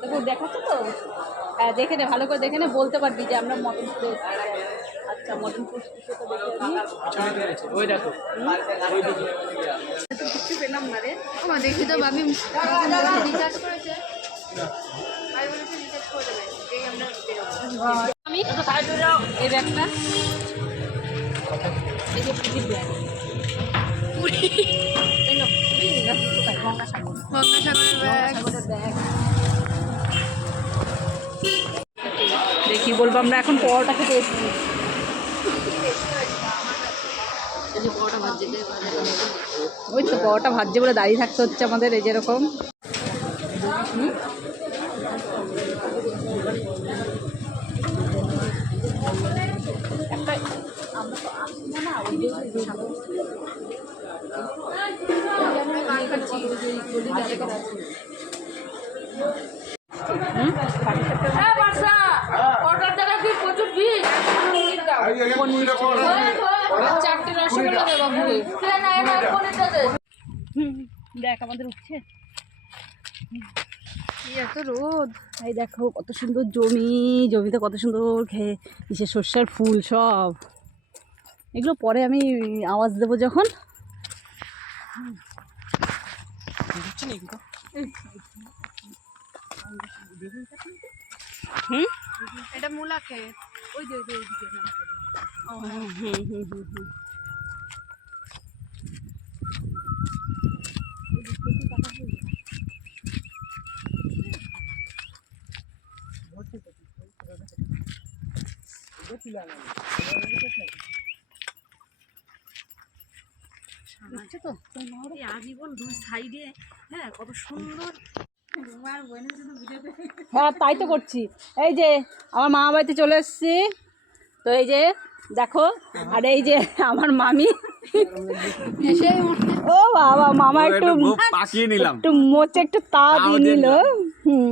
দেখো দেখাচ্ছে তো? হ্যাঁ দেখে নে ভালো করে দেখে নে বলতে পারবি যে আমরা মটনপুরে এসেছি আচ্ছা স্টেশনে দেখে আমি ওই দেখো। কিছু পেলাম না রে আমার দেখি তো ভাবি রিচার্জ করেছে। আমি বলেছি রিচার্জ করে দেবে। এই আমরা বেরোবো আমি এই ব্যাগটা। এই যে পুরী। দেখি, বলব আমরা এখন পরোটা খেতে ওই তো পরোটা ভাজছে বলে দাঁড়িয়ে থাকতে হচ্ছে আমাদের, এই যেরকম। একটা আমরা তো আসছি না না ওই যে ওই হুম? দেখ, আমাদের উঠছে। এত রোদ? এই দেখো, কত সুন্দর জমি, জমিতে কত সুন্দর খেয়ে ইসে সর্ষার ফুল সব। এগুলো পরে আমি আওয়াজ দেবো যখন। হুম? এটা মূলা খেয়ে ওই যে ওই যে ওইদিকে না হুম হুম হুম হুম হুম। উঠছে তো? আজীবন দুই সাইডে হ্যাঁ কত সুন্দর। হ্যাঁ তাই তো করছি। এই যে আমার মা বাড়িতে চলে এসেছি। তো এই যে দেখো আর এই যে আমার মামি। ও বাবা মামা একটু একটু মোচে একটু তা দিয়ে নিল। হুম।